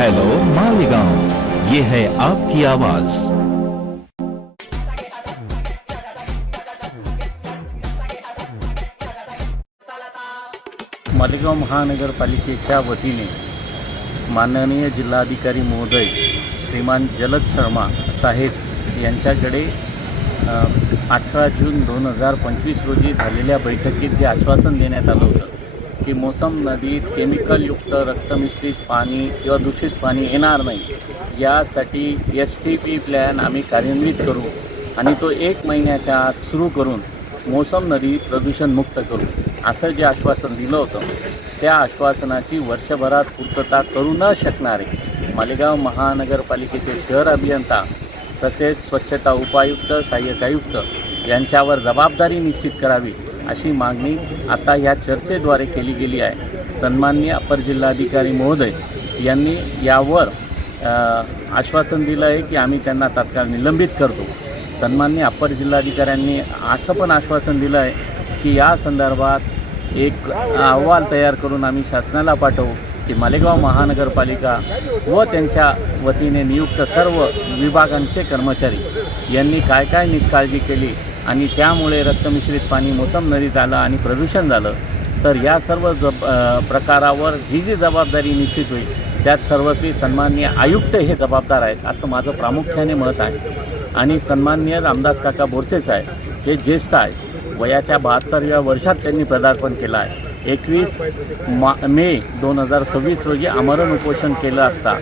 Hello Malegaon, ये है आपकी आवाज। मालेगाव महानगरपालिकेच्या वतीने माननीय जिल्हाधिकारी महोदय श्रीमान जलद शर्मा साहेब यांच्याकडे 18 जून 2025 रोजी झालेल्या बैठकीत जे आश्वासन देण्यात आलं होतं की मोसम नदीत केमिकलयुक्त रक्तमिश्रित पाणी किंवा दूषित पाणी येणार नाही, यासाठी STP प्लॅन आम्ही कार्यान्वित करू आणि तो 1 महिन्याच्या आत सुरू करून मोसम नदी प्रदूषणमुक्त करू, असं जे आश्वासन दिलं होतं त्या आश्वासनाची वर्षभरात पूर्तता करू न शकणारे मालेगाव महानगरपालिकेचे शहर अभियंता तसेच स्वच्छता उपायुक्त, सहाय्यक आयुक्त यांच्यावर जबाबदारी निश्चित करावी अशी मागणी आता या चर्चेद्वारे केली गेली आहे। सन्माननीय अपर जिल्हाधिकारी महोदय यांनी यावर आश्वासन दिलं आहे की आम्ही त्यांना तात्काळ निलंबित करतो। सन्माननीय अपर जिल्हाधिकाऱ्यांनी असं पण आश्वासन दिलं आहे की या संदर्भात एक अहवाल तयार करून आम्ही शासनाला पाठवू की मालेगाव महानगरपालिका व त्यांच्या वतीने नियुक्त सर्व विभागांचे कर्मचारी यांनी काय काय निष्काळजी केली आणि त्यामुळे रक्तमिश्रित पाणी मोसम नदीत आलं आणि प्रदूषण झालं, तर या सर्व प्रकारावर जी जबाबदारी निश्चित होईल त्यात सर्वस्वी सन्माननीय आयुक्त हे जबाबदार आहेत असं माझं प्रामुख्याने मत आहे। आणि सन्माननीय रामदास काका बोरसे साहेब हे ज्येष्ठ आहेत, वयाच्या 72व्या वर्षात त्यांनी पदार्पण केलं आहे। 21 मे 2026 रोजी आमरण उपोषण केलं असता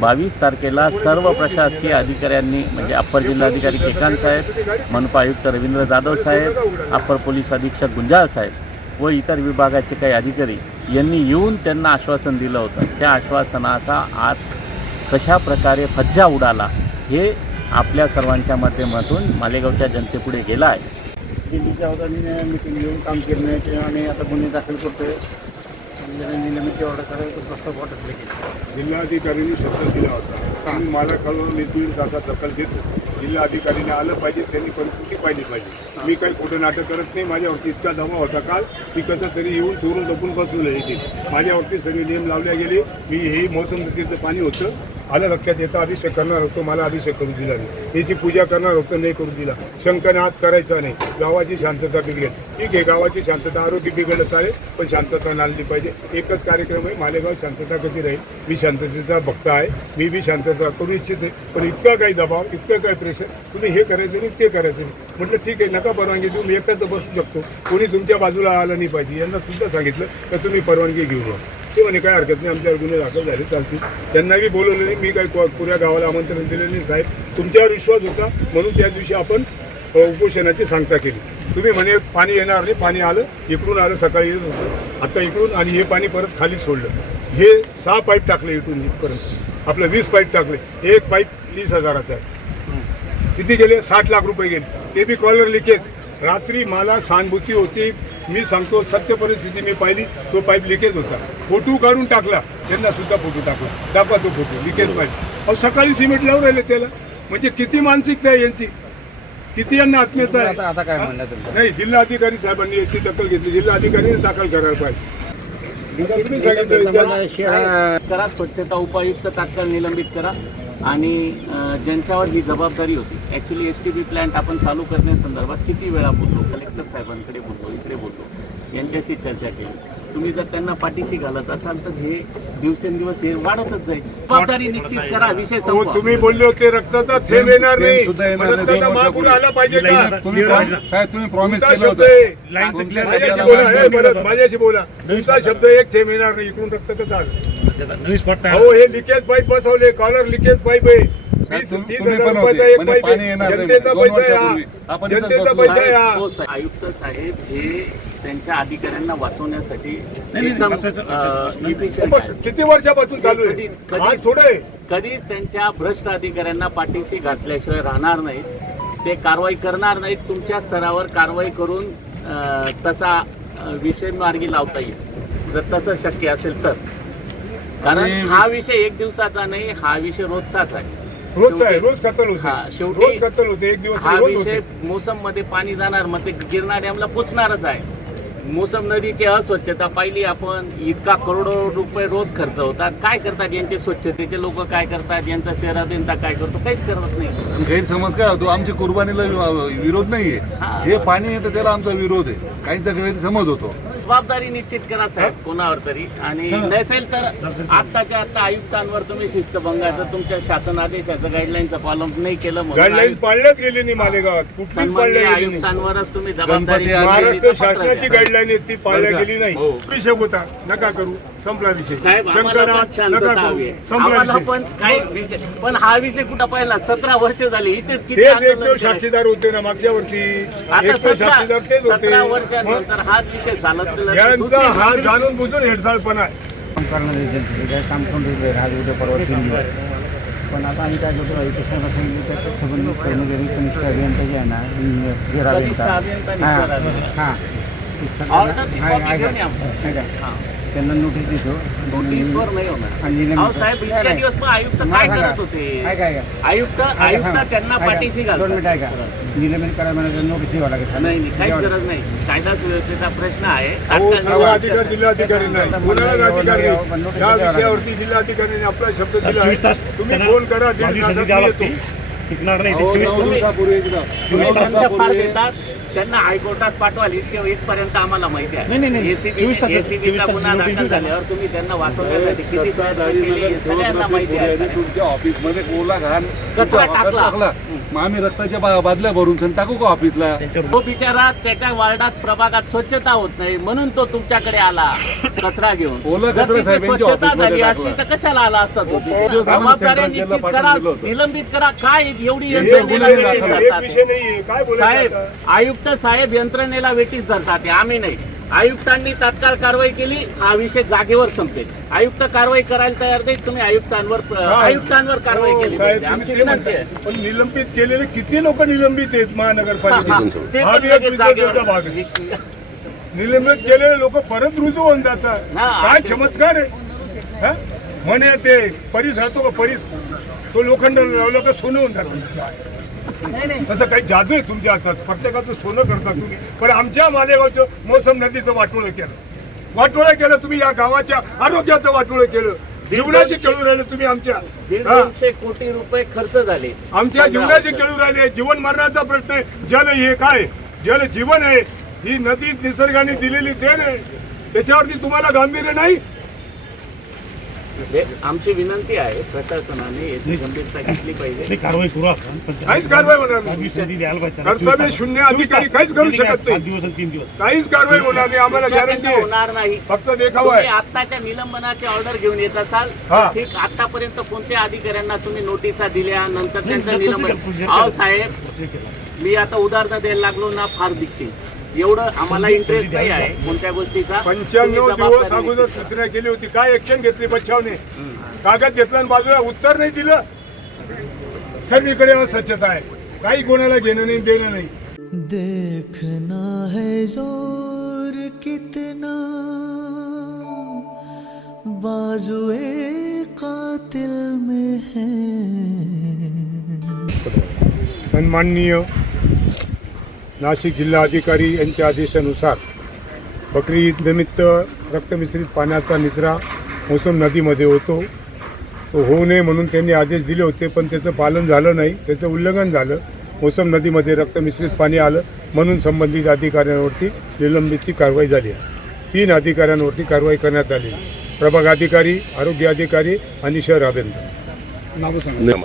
22 तारखेला सर्व प्रशासकीय अधिकाऱ्यांनी म्हणजे अप्पर जिल्हाधिकारी केकान साहेब, मनपा आयुक्त रवींद्र जाधव साहेब, अप्पर पोलीस अधीक्षक गुंजाळ साहेब व इतर विभागाचे काही अधिकारी यांनी येऊन त्यांना आश्वासन दिलं होतं। त्या आश्वासनाचा आज कशा प्रकारे फज्जा उडाला हे आपल्या सर्वांच्या माध्यमातून मालेगावच्या जनतेपुढे गेला आहे। दिल्लीच्या वतीने मिटिंग घेऊन काम केलं आणि आता गुन्हे दाखल करतोय, निलंबित ऑर्डर करायचं प्रस्ताव वाटत नाही। जिल्हाधिकाऱ्यांनी शब्द दिला होता आणि मला कळून मी 2 तासात दखल घेतो। जिल्हाधिकाऱ्यांनी आलं पाहिजे, त्यांनी परिस्थिती पाहिली पाहिजे। मी काही खोटं नाटक करत नाही। माझ्यावरती इतका दबाव होता काल की कसं तरी येऊन चोरून लपून बसवलं येते। माझ्यावरती सगळे नियम लावल्या गेले। मी हे मोसम नदीचं पाणी होतं आलं लक्षात येतं, अभिषेक करणार होतो, मला अभिषेक करू दिला नाही। त्याची पूजा करणार होतं, नाही करू दिला। शंकनाद करायचा नाही, गावाची शांतता बिघडेल। ठीक आहे, गावाची शांतता आरोग्य बिघडलं चालेल, पण शांतता नांदली पाहिजे। एकच कार्यक्रम आहे, मालेगाव शांतता कशी राहील, मी शांततेचा भक्त आहे, मी बी शांतता करू इच्छित आहे। पण इतका काही दबाव, इतकं काही प्रेशर, तुम्ही हे करायचं नाही ते करायचं नाही, म्हटलं ठीक आहे नका परवानगी देऊ, मी एकटाच बसू शकतो, कोणी तुमच्या बाजूला आलं नाही पाहिजे। यांना सुद्धा सांगितलं तर तुम्ही परवानगी घेऊ नका। ते म्हणे काय हरकत नाही, आमच्यावर गुन्हे दाखल झाले चालतील। त्यांनाही बोलवलं नाही, मी काही पुऱ्या गावाला आमंत्रण दिलं नाही। साहेब तुमच्यावर विश्वास होता म्हणून त्या दिवशी आपण उपोषणाची सांगता केली। तुम्ही म्हणे पाणी येणार नाही, पाणी आलं, इकडून आलं, सकाळी येत होतं, आता इकडून आणि हे पाणी परत खाली सोडलं। हे 6 पाईप टाकले इथून इथपर्यंत, आपलं 20 पाईप टाकले, एक पाईप 30,000चा आहे। किती गेले? 60 लाख रुपये गेले, ते बी कॉलर लिकेज। रात्री मला सहानुभूती होती, मी सांगतो सत्य परिस्थिती मी पाहिली, तो पाईप लिकेज होता, फोटो काढून टाकला, त्यांना सुद्धा फोटो टाकला, दाखवा तो फोटो लिकेज पाईप। अहो सकाळी सिमेंट लावून राहिले त्याला, म्हणजे किती मानसिकता आहे यांची, किती यांना आत्मीयता आहे। आता काय म्हणणं तुमचं? नाही, जिल्हाधिकारी साहेबांनी याची दखल घेतली, जिल्हाधिकाऱ्यांनी दाखल करायला पाहिजे। तुम्ही सांगितलं करा, स्वच्छता उपायुक्त तात्काळ निलंबित करा आणि ज्यांच्यावर ही जबाबदारी होती, ॲक्च्युली STP प्लॅन्ट आपण चालू करण्यासंदर्भात किती वेळा बोललो, कलेक्टर साहेबांकडे बोललो, इकडे बोललो, यांच्याशी चर्चा केली। तुम्ही जर त्यांना पाठीशी घालत असाल तर हे दिवसेंदिवस हे वाढतच जाईल। जबाबदारी निश्चित करा, विषय संपवा। तुम्ही बोलले होते रक्ताचा थेंब येणार नाही, रक्ताचा महापूर आला पाहिजे का? साहेब तुम्ही प्रॉमिस केलं शब्द होतं, माझ्याशी बोला, तुमचा शब्द एक थेंब येणार नाही, इकडून रक्त कसं आलं? हो, हे लिकेज पाईप बसवले, कॉलर लिकेज पाईप आहे, 20-30,000 रुपयाचा एक पाईप आहे, जनतेचा पैसा आहे हा, जनतेचा पैसा आहे हा। आयुक्त साहेब हे त्यांच्या अधिकाऱ्यांना वाचवण्यासाठी एकदम efficient आहेत। किती वर्षापासून चालू आहे, आज थोडं आहे। कधीच त्यांच्या भ्रष्ट अधिकाऱ्यांना पाठीशी घातल्याशिवाय राहणार नाहीत, ते कारवाई करणार नाहीत। तुमच्या स्तरावर कारवाई करून तसा विषय मार्गी लावता येईल जर तसं शक्य असेल तर, कारण हा विषय 1 दिवसाचा नाही, हा विषय रोजचाच आहे, रोजचा आहे, रोज कत्तल होते, शेवटी रोज कत्तल होते, एक दिवस हा विषय मोसम मध्ये पाणी जाणार, मग ते गिरणा डॅमला पोचणारच आहे। मोसम नदीची अस्वच्छता पाहिली आपण, इतका करोडो रुपये रोज खर्च होतात. काय करतात यांचे स्वच्छतेचे लोक, काय करतात यांचा शहर अभियंता काय करतो, काहीच करत नाही. गैरसमज काय होतो, आमच्या कुर्बानीला विरोध नाहीये, जे पाणी येतं त्याला आमचा विरोध आहे, काहींचा गैरसमज होतो. जबाबदारी निश्चित करा साहेब कोणावर तरी, आणि नसेल तर आत्ताच्या आत्ता आयुक्तांवर तुम्ही शिस्तभंगाचं तुमच्या शासन आदेशाचं गाईडलाईनचं पालन नाही केलं म्हणून गाईडलाईन पाळल्याच गेली नाही मालेगावात, कुठलीच सन्माननीय पाळल्या गेली नाही. आयुक्तांवरच तुम्ही जबाबदारी गणपती महाराष्ट्र दिलेली तर पत्र शासनाची द्या. गाईडलाईन आहे ती पाळल्या बरं का? गेली नाही. हो. विषय होता, नका करू, संपला विषय. साहेब आम्हाला पण शंकरनाथ, नका शांतता करू, हवी आहे. संपला आम्हाला विषय. पण काही विषय, पण हा विषय कुठं पहिला 17 वर्ष झाली इथेच किती तेच आंदोलन एकमेव करायचं? साक्षीदार होते ना मागच्या वर्षी, आता एकमेव साक्षीदार तेच होते. 17 मग वर्षानंतर हाच विषय चालत गेला. यांचा दुसरी हा गोष्ट- जाणून बुजून हेडसाळपणा आहे. काम करून आज उद्या परवा 3 दिवस. पण आता आम्ही काय करतो, कशाला सांगितलं त्याचं संबंधित कर्मचारी कनिष्ठ अभियंता जे आहे ना, इंजिनियर कनिष्ठ अभियंता निष्ठा अभियंता. हां ऑर्डर ती कॉपी घेऊन या. हां. त्यांना नोटीस देतो. नोटीसवर नाही होणार. आणि अहो साहेब इतक्या दिवस मग आयुक्त काय करत होते? आयुक्त त्यांना पाठीशी दोन घालतात. मिनिट आहे का, निलंबित करायला मला नोटीस द्यावं लागेल. नाही नाही काहीच गरज नाही. कायदा सुव्यवस्थेचा प्रश्न आहे. अहो, तात्काळ सर्व अधिकार जिल्हाधिकारी नाही, कोणालाच अधिकारी नाही. या विषयावरती जिल्हाधिकाऱ्यांनी आपला शब्द दिला आहे. तुम्ही फोन करा, 1.5 तासात मी येतो. तुम्ही फार देतात. त्यांना हायकोर्टात पाठवाल इथपर्यंत आम्हाला माहिती आहे. एसीबीचा गुन्हा दाखल झाल्यावर तुम्ही त्यांना वाचवण्यासाठी किती प्रयत्न केले हे सगळ्यांना माहिती आहे. तुमच्या ऑफिसमध्ये ओला घाण कचरा टाकला. मग आम्ही रक्ताच्या बादल्या भरून सण टाकू का ऑफिसला? तो बिचारा त्याच्या वार्डात प्रभागात स्वच्छता होत नाही म्हणून तो तुमच्याकडे आला कचरा घेऊन. ओला जर कचरा तिथे साहेबांच्या स्वच्छता ऑफिसमध्ये झाली टाकला. असती तर कशाला आला असता तो? तो जबाबदाऱ्या सेंट्रल जेलला निश्चित पाठवून करा, दिलं होतं. निलंबित करा. काय एवढी हे यंत्रणेला गुन्हे वेठीस नाही, एक धरतात? विषय नाहीये. काय साहेब बोलायचं? आयुक्त साहेब यंत्रणेला वेठीस धरतात, आम्ही नाही. आयुक्तांनी तात्काळ कारवाई केली, हा विषय जागेवर संपेल. आयुक्त कारवाई करायला तयार नाही, तुम्ही आयुक्तांवर कारवाई हो, केली साहेब, पाहिजे. तुम्ही आमची ते विनंती म्हणताय. आहे. पण निलंबित केलेले किती लोक निलंबित आहेत ते महानगरपालिकेत? हा पण बी एक लगेच विचाराचा भाग आहे. जागेवर. निलंबित केलेले लोक परत रुजू होऊन जातात. हा. काय चमत्कार आहे. हा? म्हणे ते परीस राहतो का परीस, तो लोखंड लावलं का सोनं होऊन जातं. तसं काही जादू आहे तुमच्या हातात, प्रत्येकाचं सोनं करता तुम्ही. पण आमच्या मालेगावचं मोसम नदीचं वाटोळं केलं तुम्ही. या गावाच्या आरोग्याचं वाटोळं केलं. जीवनाशी खेळू राहिले तुम्ही आमच्या. हा? 150 कोटी रुपये खर्च झाले आमच्या जीवनाशी खेळू राहिले. जीवन मरणाचा प्रश्न आहे. जल हे काय? जल जीवन आहे. ही नदी निसर्गाने दिलेली देण आहे. त्याच्यावरती तुम्हाला गांभीर्य नाही. आमची विनंती आहे प्रशासनाने याची गंभीरता घेतली पाहिजे. काहीच कारवाई होणार नाही. कर्तव्य शून्य अधिकारी काहीच करू शकत नाही. काहीच कारवाई होणार नाही. आम्हाला गॅरंटी आहे. होणार नाही. फक्त देखावा तुम्ही आहे. आत्ताच्या निलंबनाची ऑर्डर घेऊन येत असाल हा. तर ठीक. आतापर्यंत कोणत्या अधिकाऱ्यांना तुम्ही नोटिसा दिल्या नंतर त्यांचं निलंबन? अहो साहेब मी आता उदाहरण द्यायला लागलो ना, फार दिसते. एवढं आम्हाला इंटरेस्ट नाही आहे कोणत्या गोष्टीचा. 95 दिवस अगोदर सूचना केली होती. काय ऍक्शन घेतली बचावने? कागद घेतला आणि बाजूला उत्तर नाही दिलं. सर्वीकडे स्वच्छता आहे. काही कोणाला घेणं नाही देणं नाही. देखना है जोर कितना बाजुए कातिल में है. सन्माननीय नाशिक जिल्हाधिकारी यांच्या आदेशानुसार बकरी ईद निमित्त रक्तमिश्रित पाण्याचा निचरा मोसम नदीमध्ये होतो. तो होऊ नये म्हणून त्यांनी आदेश दिले होते, पण त्याचं पालन झालं नाही. त्याचं उल्लंघन झालं. मोसम नदीमध्ये रक्तमिश्रित पाणी आलं म्हणून संबंधित अधिकाऱ्यांवरती निलंबितची कारवाई झाली आहे. 3 अधिकाऱ्यांवरती कारवाई करण्यात आली. प्रभाग अधिकारी, आरोग्य अधिकारी आणि शहर अभियंता.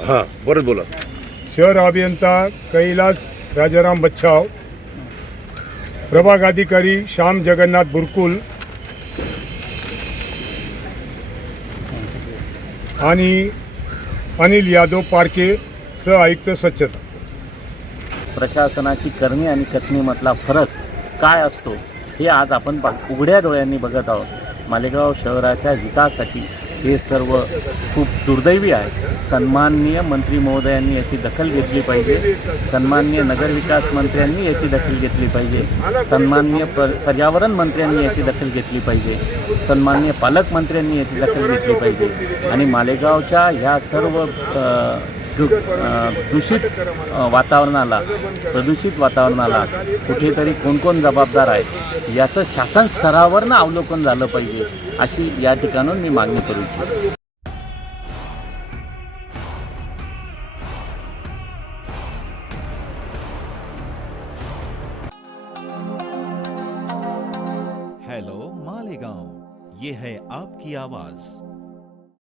हां परत बोला. शहर अभियंता कैलास राजाराम बच्छाव, प्रभाग अधिकारी श्याम जगन्नाथ बुरकुल आणि अनिल यादव पारके, सह आयुक्त स्वच्छता. प्रशासनाची करणी आणि कथनीमधला फरक काय असतो हे आज आपण उघड्या डोळ्यांनी बघत आहोत. मालेगाव शहराच्या हितासाठी हे सर्व खूप दुर्दैवी आहे. सन्माननीय मंत्री महोदयांनी याची दखल घेतली पाहिजे. सन्माननीय नगरविकास मंत्र्यांनी याची दखल घेतली पाहिजे. सन्माननीय पर्यावरण मंत्र्यांनी याची दखल घेतली पाहिजे. सन्माननीय पालकमंत्र्यांनी याची दखल घेतली पाहिजे. आणि मालेगावच्या ह्या सर्व दूषित वातावरणाला, प्रदूषित वातावरणाला कुठेतरी कोण जबाबदार आहे याचं शासन स्तरावरनं अवलोकन झालं पाहिजे, अशी या ठिकाणून मी मागणी करू इच्छितो. हेलो मालेगांव, ये है आपकी आवाज.